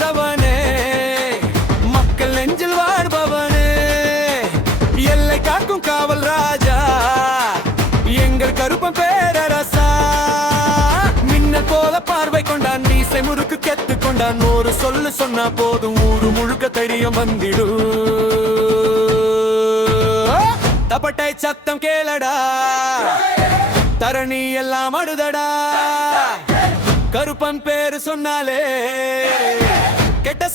வந்தவனே, மக்கள் நெஞ்சில் வாழ்பவனே, எல்லை காக்கும் காவல் ராஜா, எங்கள் கருப்பன் பேரரசா. மின்னல் போல பார்வை கொண்டான், மீசை முறுக்கு கெத்து கொண்டான், ஒரு சொல்லு சொன்னா போதும் ஊரு முழுக்க தைரியம் வந்திடு. தப்பட்டை சத்தம் கேளடா, தரணி எல்லாம் அடுதடா, கருப்பன் பேரு சொன்னாலே கெட்ட